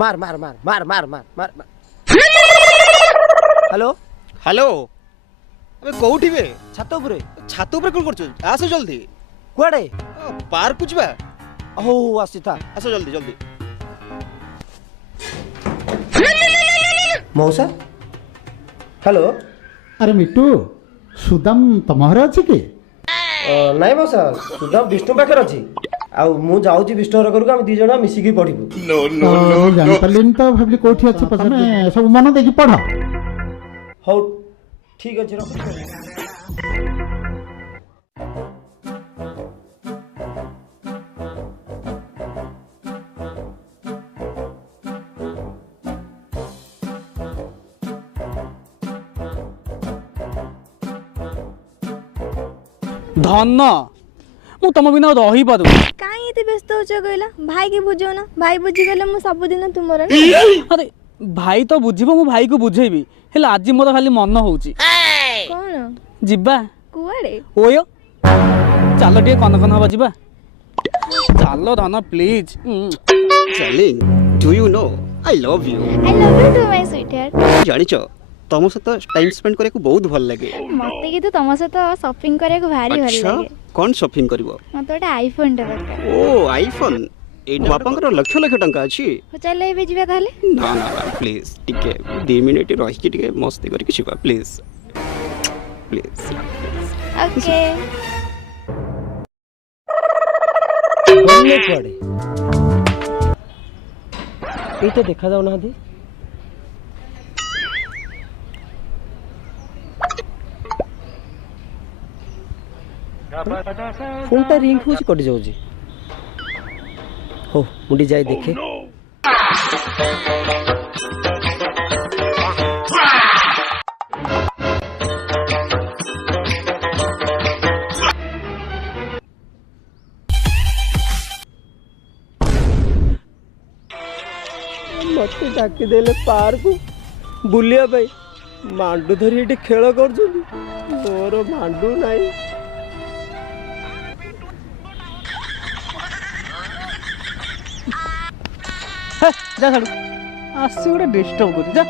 मार मार मार मार मार मार मार हेलो हेलो अबे कोठी बे छात उपरे कोन करछ आसो जल्दी कुआडे पार्क कुछ बा हो आसी था आसो जल्दी जल्दी मौसा हेलो अरे मिट्टू सुदाम तम घर अच्छी कि नाई मौसा सुधा विष्णु पाखे अच्छी आउ मु जाऊँ विष्णु घर को आम दी जन मिसिकी पढ़ू जानी तो भाविली कोठी अच्छी पसंद सब मन देखी पढ़ हौ ठीक अच्छे रख धन मु तुम बिना रही पार काई एते व्यस्त हो कहला भाई के बुझो ना भाई बुझी गले मु सब दिन तुमर अरे भाई तो बुझिबो मु भाई को बुझेबी हेला आज मोर खाली मन होउची कोन जिबा कुआडे ओयो चलो टे कन कन हबा जिबा चलो धन please darling do you know I love you I love you too my sweetheart जानिचो तम सहित टाइम स्पेंड करे को बहुत भल लगे मते कि तो तम सहित शॉपिंग करे को भारी भल अच्छा लागे कौन शॉपिंग करबो मते ओटा आईफोन टा दरकार ओ आईफोन ए बापांकर लक्ष लक्ष टंका अछि हो चल एबे जिबा ताले ना ना प्लीज टिके 2 मिनिट रहि के टिके मस्ती करके छिबा प्लीज प्लीज ओके बोलने कुआडे ये तो देखा जाऊ ना दी फोनटा रिंग होची कट जाउची हो मुंडी जाई देखे मत डाकी देले पार्क बुलिया भाई मांडू धरी एटी खेल कर मोर मांडू नहीं जा छाड़ आसी गोटे डिस्टर्ब कर जा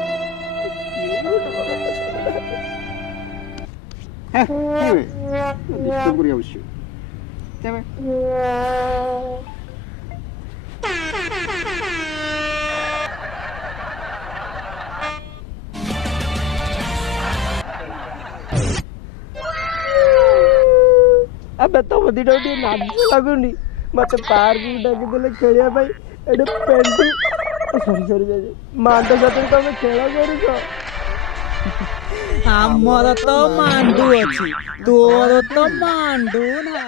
डिस्टर्ब करिया उसी अबे तो मदीटा उठी नाच लगुनी मत पार्क डाकी देले खेलिया भाई एडे पेंटू सॉरी सॉरी मांडो साथे तमे खेल करूछ हमर तो मांडू अछि तोर तो मांडू ना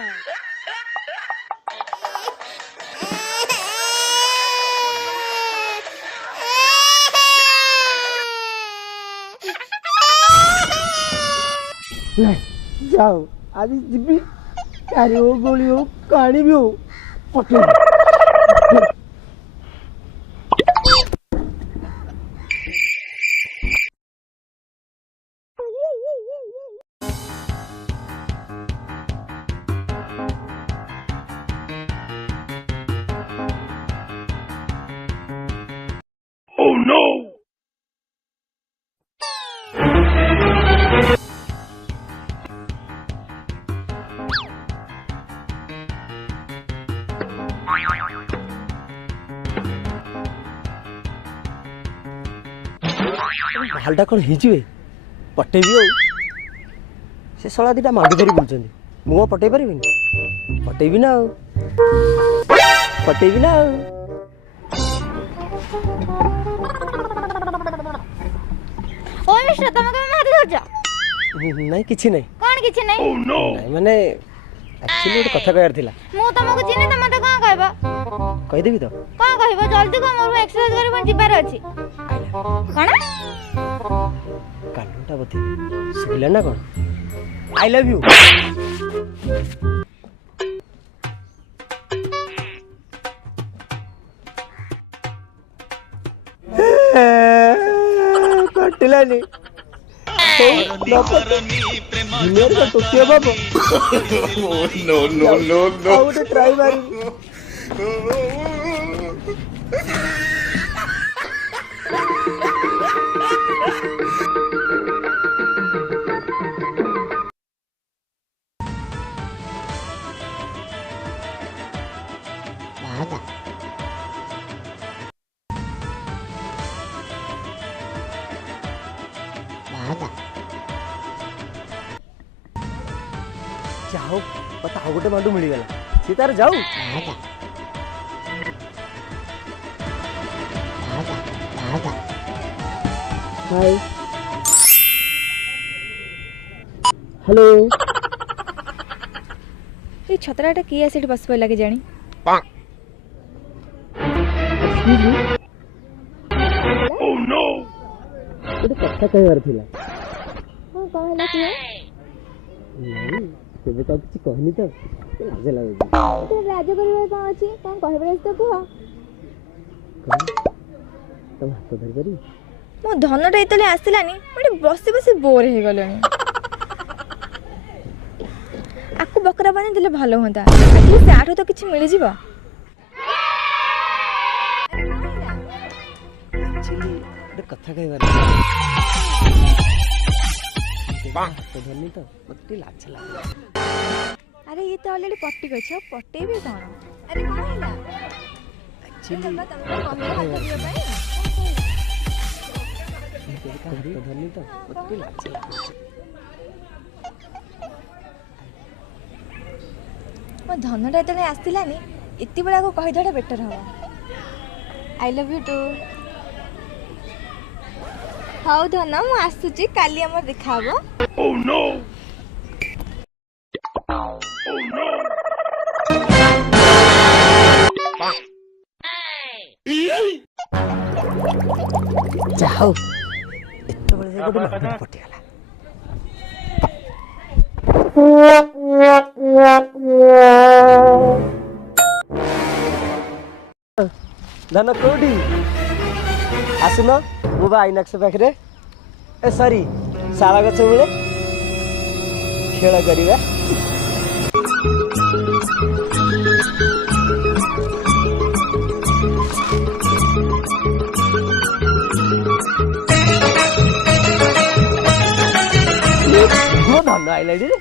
जाओ आज जीबी कारी हो गोली हो कहानी भी हो पटे Oh no! हालटा कौन हिजिबे पटेबी हो से सला दीटा मांडू धरी बुलचंदी मु पटेई परिबिनी पटेबी ना पटेबी ना ओ मिस्टर तमे कमे हाथ धरजा नहीं किछि नहीं कोन किछि नहीं Oh no! नहीं माने एक्चुअली एक कथा कहर थिला मु तमको चिने त मते कोन कहबा कहि देबी तो कोन कहबो जल्दी को मोर एक्सरसाइज करे मन जिबार अछि कोन कालूटा बते सुबिला ना कोन आई लव यू कटिलानी जूनियर का टोकियो बाबू No, no, no, no. Try मारी ଯାଉ ମତେ ଆଉ ଗୋଟେ ମାଣ୍ଡୁ ମିଳିଗଲା ସେ ତାର ଯାଉ ହାଇ ହ୍ୟାଲୋ ଏ ଛତରାଟା କିଏ ସେଠି ବସି ପଡ଼ିଲା କି ଜାଣି Oh no! ଗୋଟେ କଥା କହିବାର ଥିଲା ହଁ କ'ଣ ହେଲା କୁହ ନାଇଁ କେବେ ତ କିଛି କହିନି ତ ଲାଜ ଲାଗୁଛି ତ ଲାଜ କରିବାର କ'ଣ ଅଛି କ'ଣ କହିବାର ଅଛି ତ କୁହ ତମ ହାତ ଧରିପାରିବି ମୋ ଧନଟା ଯେତେବେଳେ ଆସିଲାନି ମୁଁ ଏଠି ବସି ବସି ବୋର୍ ହେଇଗଲିଣି ଆକୁ ବକରା ବନେଇ ଦେଲେ ଭଲ ହୁଅନ୍ତା ଆଟଲିଷ୍ଟ ଆଠୁ ତ କିଛି ମିଳିଯିବ ଆକ୍ଚୁଆଲି ଗୋଟେ କଥା କହିବାର ହାତ ଧରିନି ତ ମତେ ଟିକେ ଲାଜ ଲାଗୁଛି ଆରେ ଇଏ ତ ଅଲରେଡ଼ି ପଟି ଅଛି ଆଉ ପଟେଇବି କ'ଣ ଆରେ କ'ଣ ହେଲା ଆକ୍ଚୁଆଲି ତମେ କହିଲ ହାତ ଧରିବା ପାଇଁ ହାତ ଧରିନି ତ ମତେ ଟିକେ ଲାଜ ଲାଗୁଛି ମୋ ଧନଟା ଯେତେବେଳେ ଆସିଲାନି ଏତେବେଳେ ଆକୁ କହିଦେବାଟା ବେଟର୍ ହବ ଆଇ ଲଭ୍ ୟୁ ଟୁ ହଉ ଧନ ମୁଁ ଆସୁଛି କାଲି ଆମର ଦେଖା ହବ Oh no! Oh no! ଯାଉ ଏତେବେଳେ ଯାଇ ଗୋଟେ ମାଣ୍ଡୁ ପଟିଗଲା ଧନ କୋଉଠି ଆସୁନ ମୁଁ ବା ଆଇନାକ୍ସ ପାଖରେ ଏ ସରି ଶାଳ ଗଛ ମୂଳେ ଖେଳ କରିବା ମୋ ଧନ ଆଇଲାଣି ରେ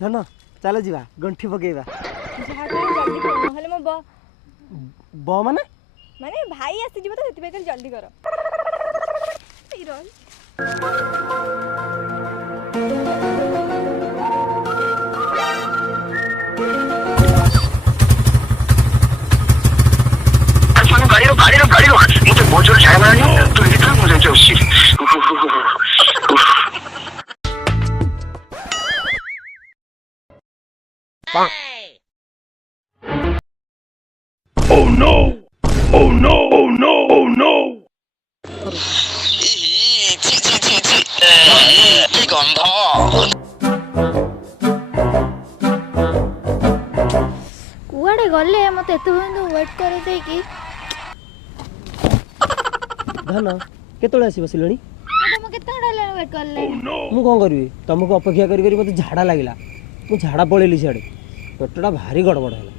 ଧନ ଚାଲ ଯିବା ଗଣ୍ଠି ପକେଇବା ଯାହା କର ଜଲ୍ଦି କର ନହେଲେ ମୋ ବ ମାନେ ମାନେ ଭାଇ ଆସିଯିବ ତ ସେଥିପାଇଁ ଖାଲି ଜଲ୍ଦି କର ଏଇ ରହି गाड़ी रो मुझे बहुत जोर छाया मारा तू इधर मुझे जो सी Oh no! Oh no! Oh no! Oh no! କୁଆଡ଼େ ଗଲେ ମୋତେ ଏତେ ପର୍ଯ୍ୟନ୍ତ ୱେଟ୍ କରିଦେଇକି ଧନ କେତେବେଳେ ଆସି ବସିଲଣି ମୁଁ କେତେ ଘଣ୍ଟା ହେଲାଣି ୱେଟ୍ କଲେ ମୁଁ କ'ଣ କରିବି ତମକୁ ଅପେକ୍ଷା କରି କରି ମୋତେ ଝାଡ଼ା ଲାଗିଲା ମୁଁ ଝାଡ଼ା ପଳେଇଲି ସିଆଡ଼େ ପେଟଟା ଭାରି ଗଡ଼ବଡ଼ ହେଲା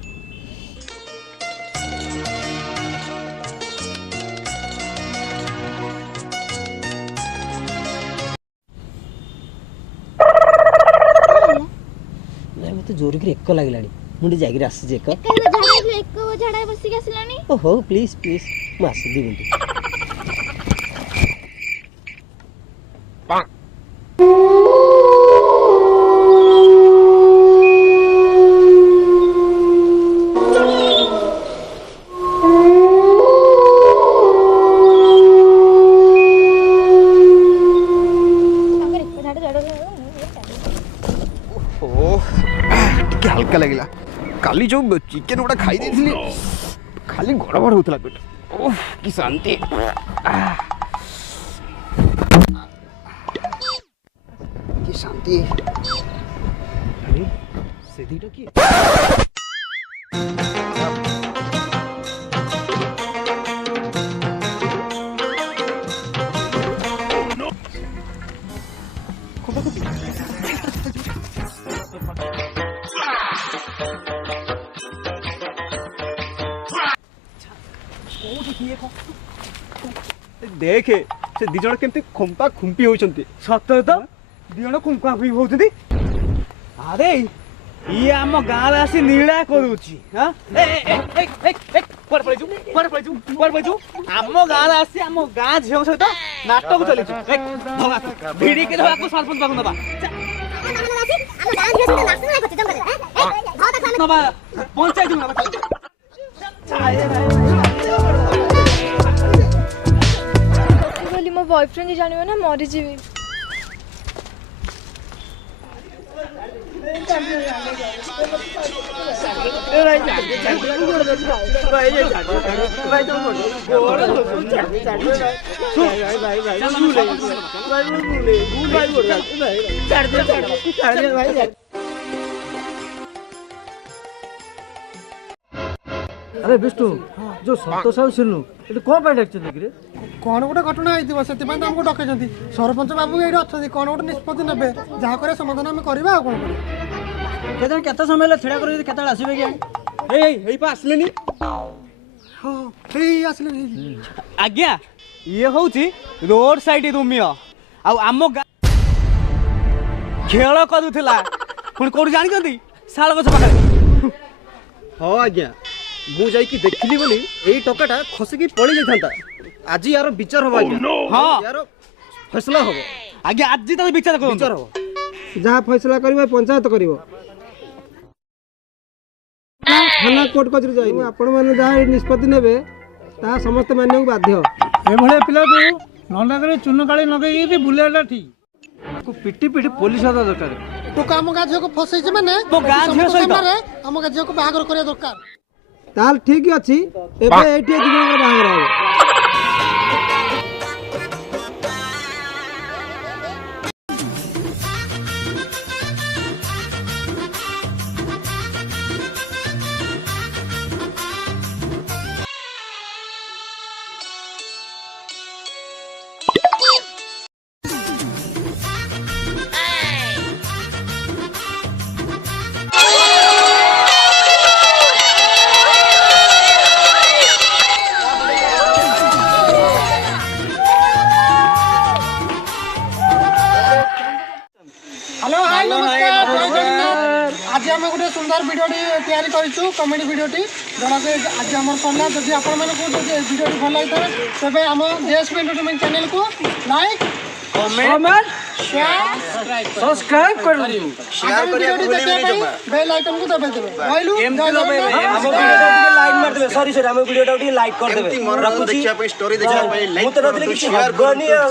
ନାଇଁ ମୋତେ ଜୋରେ କରି ଏକ ଲାଗିଲାଣି ମୁଁ ଟିକେ ଯାଇକିରି ଆସିଛି ଏକ ଝାଡ଼ା ବସିକି ଆସିଲାଣି ଓ ହଉ ପ୍ଲିଜ୍ ପ୍ଲିଜ୍ ମୁଁ ଆସି 2 ମିନିଟ୍ ଟିକେ ହାଲକା ଲାଗିଲା କାଲି ଯୋଉ ଚିକେନ ଗୁଡା ଖାଇ ଦେଇଥିଲି ଖାଲି ଗଡ଼ବଡ଼ ହଉଥିଲା ପେଟ ଓଃ କି ଶାନ୍ତି କି ଶାନ୍ତି ଆରେ ସେ ଦିଟା କିଏ ଦେଖେ ସେ ଦି ଜଣ କେମିତି ଖମ୍ପା ଖୁମ୍ପି ହଉଛନ୍ତି। ସତରେ ତ ଦି ଜଣ କୁମ୍କା କୁଇ ହଉଛନ୍ତି। ଆରେ ଇଏ ଆମ ଗାଁରେ ଆସି ନୀଳା କରୁଛି। ଆମ ଗାଁରେ ଆସି ଆମ ଗାଁ ଝିଅ ସହିତ ନାଟକ ଚାଲିଛି। ଭିଡ଼ିକି ଧବାକୁ ସରପଞ୍ଚ ପାଖକୁ ନବା ନବା ପଞ୍ଚାୟତ ନବା। ବୋଲି ମୋ ବୟଫ୍ରେଣ୍ଡ ଜାଣିବ ନା ମରିଯିବି। আরে বিষ্ণু যে সন্তোষ ଆଉ ସିନୁ ଏଠି କ'ଣ ପାଇଁ ଡାକିଛନ୍ତି କିରେ? କ'ଣ ଗୋଟେ ଘଟଣା ହେଇଥିବ ସେଥିପାଇଁ ତ ଆମକୁ ଡକେଇଛନ୍ତି। ସରପଞ୍ଚ ବାବୁ ଏଇଠି ଅଛନ୍ତି, କ'ଣ ଗୋଟେ ନିଷ୍ପତ୍ତି ନେବେ, ଯାହା କରିବା ସମାଧାନ ଆମେ କରିବା। ଆଉ କ'ଣ କରିବା? କେତେବେଳେ କେତେ ସମୟ ହେଲା ଛିଡ଼ା କରି କେତେବେଳେ ଆସିବେ କି? ଏଇ ପା ଆସିଲେନି। ହଁ ହେଇ ଆସିଲେ ଆଜ୍ଞା ଇଏ ହଉଛି ରୋଡ ସାଇଡ ରୋମିଓ ଆଉ ଆମ ଗାଁ ଖେଳ କରୁଥିଲା ପୁଣି କୋଉଠି ଜାଣିଛନ୍ତି ଶାଳ ଗଛ ପାଖରେ। ହଁ ଆଜ୍ଞା ମୁଁ ଯାଇକି ଦେଖିଲି ବୋଲି ଏଇ ଟଙ୍କାଟା ଖସିକି ପଳେଇ ଯାଇଥାନ୍ତା। ଆଜି ୟାର ବିଚାର ହବ ଆଜ୍ଞା। ହଁ ୟାର ଫैସଲା ହବ ଆଜ୍ଞା ଆଜି ତାକୁ ବିଚାର କରନ୍ତୁ। ବିଚାର ହବ। ଯାହା ଫଇସଲା କରିବ ପଞ୍ଚାୟତ କରିବ, ଥାନା କୋର୍ଟ କଚେରୀ ଯାଇନି। ଆପଣମାନେ ଯାହା ନିଷ୍ପତ୍ତି ନେବେ ତାହା ସମସ୍ତେ ମାନିବାକୁ ବାଧ୍ୟ। ଏଭଳିଆ ପିଲାକୁ ନଣ୍ଡାକରେ ଚୂନ କାଳି ଲଗେଇକି ବୁଲେଇବାଟା ଠିକ୍। ପିଟି ପିଟି ପୋଲିସ ହବା ଦରକାର। ଟୋକା ଆମ ଗାଁ ଝିଅକୁ ଫସେଇଛି ମାନେ ମୋ ଗାଁ ଝିଅ ସହିତ ଆମ ଗାଁ ଝିଅକୁ ବାହାଘର କରିବା ଦରକାର। ତାହେଲେ ଠିକ ଅଛି, ଏବେ ଏଇଠି ଦି ଜଣଙ୍କର ବାହାଘର ହବ। ହ୍ୟାଲୋ ହାଇ ନମସ୍କାର ଜୟ ଜଗନ୍ନାଥ। ଆଜି ଆମେ ଗୋଟେ ସୁନ୍ଦର ଭିଡ଼ିଓଟି ତିଆରି କରିଛୁ, କମେଡ଼ି ଭିଡ଼ିଓଟି ଜଣକ ଆଜି ଆମର ସରିଲା। ଯଦି ଆପଣମାନଙ୍କୁ ଯଦି ଏ ଭିଡ଼ିଓଟି ଭଲ ହେଇଥାଏ ତେବେ ଆମ ଜେଏସପି ଏଣ୍ଟରଟେନମେଣ୍ଟ ଚ୍ୟାନେଲକୁ ଲାଇକ୍ କମେଣ୍ଟ ସବସ୍କ୍ରାଇବ କରନ୍ତୁ। ଆଗାମୀ ଭିଡ଼ିଓଟି ଦେଖିବା ପାଇଁ ବେଲ୍ ଆଇକନକୁ ଦବାଇଦେବେ। ରହିଲୁ ଜୟ ଜଗନ୍ନାଥ। ଲାଇକ୍ ମାରିଦେବେ। ସରି ଆମ ଭିଡ଼ିଓଟା ଟିକେ ଲାଇକ୍ କରିଦେବେ। ଦେଖିବା ପାଇଁ ଷ୍ଟୋରି ଦେଖିବା ପାଇଁ ଲାଇକ୍ ମୁଁ ତ ନଥିଲି କିଛି ହବନି ଆଉ।